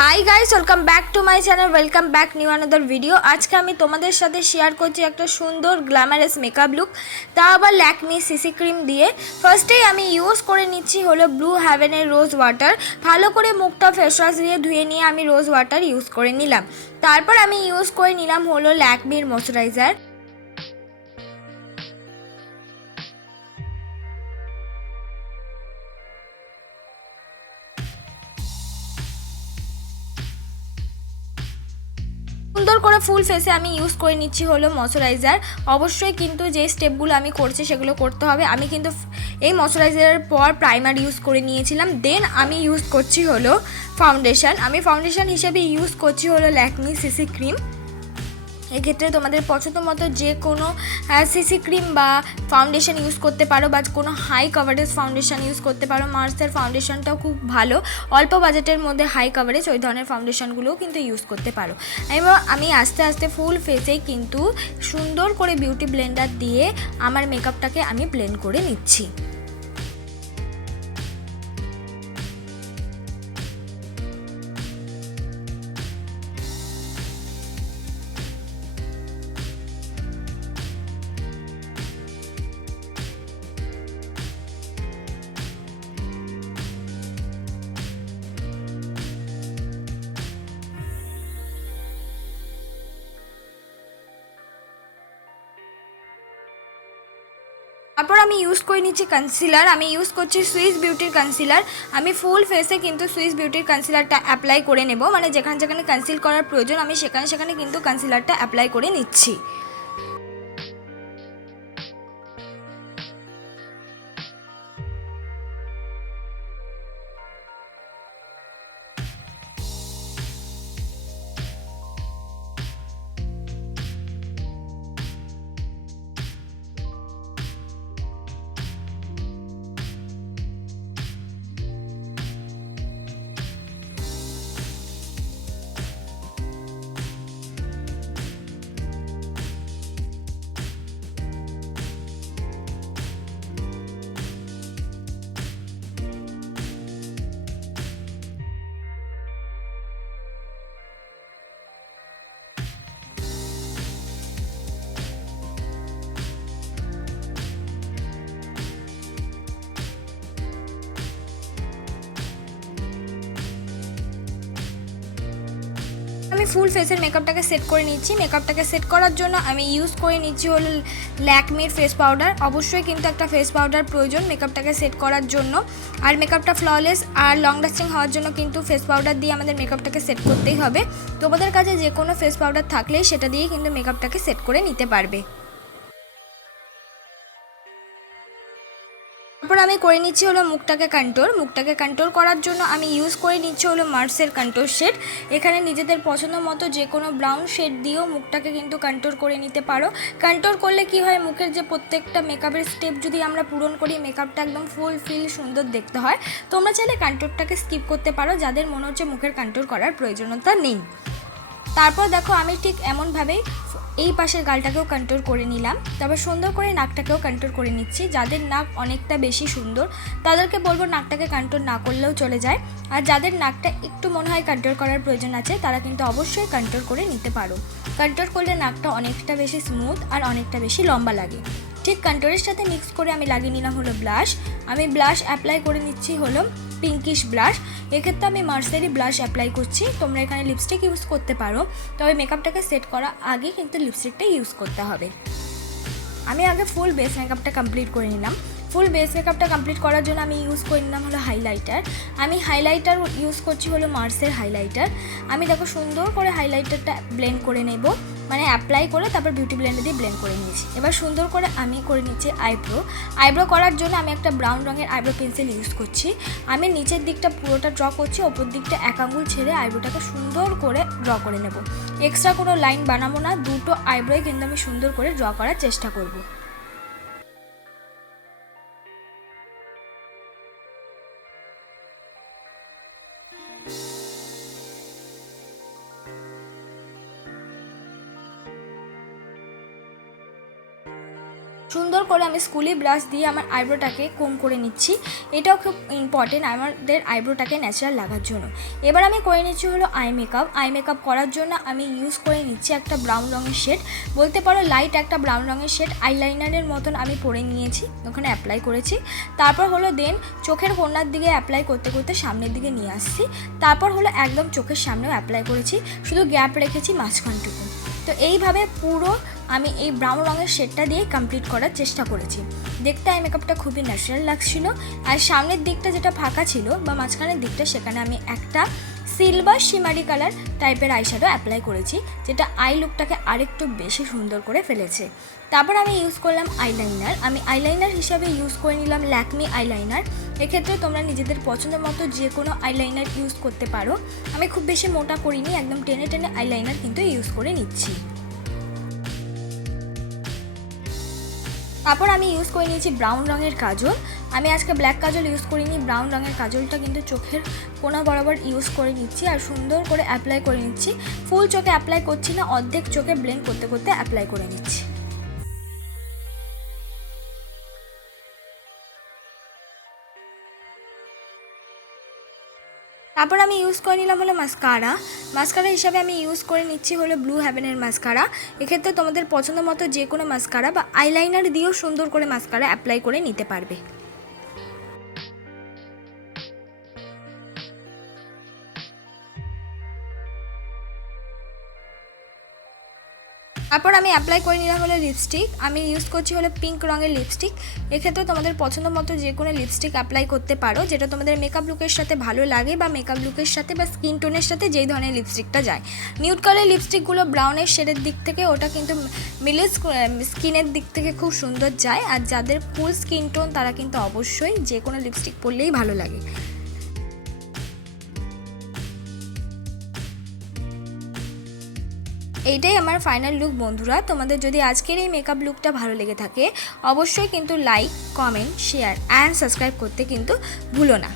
Hi guys, welcome back to my channel, welcome back new another video. আজকে আমি তোমাদের সাথে শেয়ার করছি একটা সুন্দর গ্ল্যামারাস মেকআপ লুক, তা আবার ল্যাকমি সিসি ক্রিম দিয়ে। ফার্স্টেই আমি ইউজ করে নিচ্ছি হলো ব্লু হ্যাভেনের রোজ ওয়াটার। ভালো করে মুখটা ফেস ওয়াশ দিয়ে ধুয়ে নিয়ে আমি রোজ ওয়াটার ইউজ করে নিলাম। তারপর আমি ইউজ করে নিলাম হলো ল্যাকমির ময়শ্চারাইজার। সুন্দর করে ফুল ফেসে আমি ইউজ করে নিচ্ছি হলো ময়শ্চারাইজার। অবশ্যই কিন্তু যে স্টেপগুলো আমি করছি সেগুলো করতে হবে। আমি কিন্তু এই ময়শ্চারাইজারের পর প্রাইমার ইউজ করে নিয়েছিলাম, দেন আমি ইউজ করছি হলো ফাউন্ডেশন। আমি ফাউন্ডেশন হিসেবে ইউজ করছি হলো ল্যাকমি সিসি ক্রিম। এক্ষেত্রে তোমাদের পছন্দ মতো যে কোনো সিসি ক্রিম বা ফাউন্ডেশন ইউজ করতে পারো, বা কোনো হাই কভারেজ ফাউন্ডেশন ইউজ করতে পারো। মার্সের ফাউন্ডেশনটাও খুব ভালো, অল্প বাজেটের মধ্যে হাই কভারেজ ওই ধরনের ফাউন্ডেশনগুলোও কিন্তু ইউজ করতে পারো। এবং আমি আস্তে আস্তে ফুল ফেসেই কিন্তু সুন্দর করে বিউটি ব্লেন্ডার দিয়ে আমার মেকআপটাকে আমি ব্লেন্ড করে নিচ্ছি। তারপর আমি ইউজ করে নিচ্ছি কনসিলার। আমি ইউজ করছি সুইস বিউটির কনসিলার। আমি ফুল ফেসে কিন্তু সুইস বিউটির কনসিলারটা অ্যাপ্লাই করে নেব, মানে যেখানে যেখানে কনসিল করার প্রয়োজন আমি সেখানে সেখানে কিন্তু কনসিলারটা অ্যাপ্লাই করে নিচ্ছি। আমি ফুল ফেসের মেকআপটাকে সেট করে নিচ্ছি। মেকআপটাকে সেট করার জন্য আমি ইউজ করে নিচ্ছি হলো ল্যাকমির ফেস পাউডার। অবশ্যই কিন্তু একটা ফেস পাউডার প্রয়োজন মেকআপটাকে সেট করার জন্য। আর মেকআপটা ফ্ললেস আর লং লাস্টিং হওয়ার জন্য কিন্তু ফেস পাউডার দিয়ে আমাদের মেকআপটাকে সেট করতেই হবে। তোমাদের কাছে যে কোনো ফেস পাউডার থাকলেই সেটা দিয়ে কিন্তু মেকআপটাকে সেট করে নিতে পারবে। তারপর আমি করে নিচ্ছি হলো মুখটাকে কন্ট্রোল করার জন্য আমি ইউজ করে নিচ্ছি হলো মার্সের কন্ট্রোল শেড। এখানে নিজেদের পছন্দ মতো যে কোনো ব্রাউন শেড দিয়েও মুখটাকে কিন্তু কন্ট্রোল করে নিতে পারো। কন্ট্রোল করলে কি হয়, মুখের যে প্রত্যেকটা মেকআপের স্টেপ যদি আমরা পূরণ করি মেকআপটা একদম ফুল ফিল সুন্দর দেখতে হয়। তোমরা চাইলে কন্ট্রোলটাকে স্কিপ করতে পারো যাদের মনে হচ্ছে মুখের কন্ট্রোল করার প্রয়োজনীয়তা নেই। তারপর দেখো আমি ঠিক এমনভাবেই এই পাশের গালটাকেও কন্ট্রোল করে নিলাম। তবে সুন্দর করে নাকটাকেও কন্ট্রোল করে নিচ্ছি। যাদের নাক অনেকটা বেশি সুন্দর তাদেরকে বলবো নাকটাকে কন্ট্রোল না করলেও চলে যায়, আর যাদের নাকটা একটু মনে হয় কন্ট্রোল করার প্রয়োজন আছে তারা কিন্তু অবশ্যই কন্ট্রোল করে নিতে পারো। কন্ট্রোল করলে নাকটা অনেকটা বেশি স্মুথ আর অনেকটা বেশি লম্বা লাগে। ঠিক কন্ট্রোলের সাথে মিক্স করে আমি লাগিয়ে নিলাম হলো ব্লাশ। আমি ব্লাশ অ্যাপ্লাই করে নিচ্ছি হলো পিঙ্কিশ ব্লাশ। এক্ষেত্রে আমি মার্সেরি ব্লাশ অ্যাপ্লাই করছি। তোমরা এখানে লিপস্টিক ইউজ করতে পারো, তবে মেকআপটাকে সেট করা আগে কিন্তু লিপস্টিকটা ইউজ করতে হবে। আমি আগে ফুল বেস মেকআপটা কমপ্লিট করে নিলাম। ফুল বেস মেকআপটা কমপ্লিট করার জন্য আমি ইউজ করে নিলাম হলো হাইলাইটার। আমি হাইলাইটার ইউজ করছি হলো মার্সের হাইলাইটার। আমি দেখো সুন্দর করে হাইলাইটারটা ব্লেন্ড করে নেব, মানে অ্যাপ্লাই করে তারপর বিউটি ব্লেন্ডার দিয়ে ব্লেন্ড করে নিয়েছি। এবার সুন্দর করে আমি করে নিচ্ছি আইব্রো করার জন্য আমি একটা ব্রাউন রঙের আইব্রো পেন্সিল ইউজ করছি। আমি নিচের দিকটা পুরোটা ড্র করছি, ওপর দিকটা এক আঙুল ছেড়ে আইব্রোটাকে সুন্দর করে ড্র করে নেব। এক্সট্রা কোনো লাইন বানাবো না, দুটো আইব্রোই কিন্তু আমি সুন্দর করে ড্র করার চেষ্টা করব। সুন্দর করে আমি স্কুলি ব্রাশ দিয়ে আমার আইব্রোটাকে কম করে নিচ্ছি। এটাও খুব ইম্পর্টেন্ট আমাদের আইব্রোটাকে ন্যাচারাল লাগার জন্য। এবার আমি করে নিচ্ছি হলো আই মেকআপ করার জন্য আমি ইউজ করে নিচ্ছি একটা ব্রাউন রঙের শেড, বলতে পারো লাইট একটা ব্রাউন রঙের শেড আইলাইনারের মতন আমি পরে নিয়েছি, ওখানে অ্যাপ্লাই করেছি। তারপর হলো দেন চোখের কোণার দিকে অ্যাপ্লাই করতে করতে সামনের দিকে নিয়ে আসছি। তারপর হলো একদম চোখের সামনেও অ্যাপ্লাই করেছি, শুধু গ্যাপ রেখেছি মাঝখানটুকু। তো এইভাবে পুরো আমি এই ব্রাউন রঙের শেডটা দিয়ে কমপ্লিট করার চেষ্টা করেছি। দেখতে আই মেকআপটা খুবই ন্যাচারাল লাগছিল। আর সামনের দিকটা যেটা ফাঁকা ছিল বা মাঝখানের দিকটা, সেখানে আমি একটা সিলভার শিমারি কালার টাইপের আইশ্যাডো অ্যাপ্লাই করেছি, যেটা আই লুকটাকে আরেকটু বেশি সুন্দর করে ফেলেছে। তারপর আমি ইউজ করলাম আইলাইনার। আমি আইলাইনার হিসাবে ইউজ করে নিলাম ল্যাকমি আইলাইনার। এক্ষেত্রে তোমরা নিজেদের পছন্দের মতো যে কোনো আইলাইনার ইউজ করতে পারো। আমি খুব বেশি মোটা করিনি, একদম টেনে টেনে আইলাইনার কিন্তু ইউজ করে নিচ্ছি। তারপর আমি ইউজ করে নিয়েছি ব্রাউন রঙের কাজল। আমি আজকে ব্ল্যাক কাজল ইউজ করিনি, ব্রাউন রঙের কাজলটা কিন্তু চোখের কোণা বরাবর ইউজ করে নিচ্ছি আর সুন্দর করে অ্যাপ্লাই করে নিচ্ছি। ফুল চোখে অ্যাপ্লাই করছি না, অর্ধেক চোখে ব্লেন্ড করতে করতে অ্যাপ্লাই করে নিচ্ছি। তারপর আমি ইউজ করে নিলাম হলো মাস্কারা হিসাবে আমি ইউজ করে নিচ্ছি হলো ব্লু হেভেনের মাস্কারা। এক্ষেত্রে তোমাদের পছন্দ মতো যে কোনো মাস্কারা বা আইলাইনার দিয়েও সুন্দর করে মাস্কারা অ্যাপ্লাই করে নিতে পারবে। তারপর আমি অ্যাপ্লাই করে নিলাম হলো লিপস্টিক। আমি ইউজ করছি হলো পিঙ্ক রঙের লিপস্টিক। এক্ষেত্রে তোমাদের পছন্দ মতো যে কোনো লিপস্টিক অ্যাপ্লাই করতে পারো, যেটা তোমাদের মেকআপ লুকের সাথে ভালো লাগে বা মেকআপ লুকের সাথে বা স্কিন টোনের সাথে যেই ধরনের লিপস্টিকটা যায়। নিউড কালার লিপস্টিকগুলো ব্রাউনের শেডের দিক থেকে ওটা কিন্তু মিলের স্কিনের দিক থেকে খুব সুন্দর যায়। আর যাদের ফুল স্কিন টোন তারা কিন্তু অবশ্যই যে কোনো লিপস্টিক পরলেই ভালো লাগে। এইটাই আমার ফাইনাল লুক বন্ধুরা। তোমাদের যদি আজকের এই মেকআপ লুকটা ভালো লেগে থাকে অবশ্যই কিন্তু like, comment, share and subscribe করতে কিন্তু ভুলো না।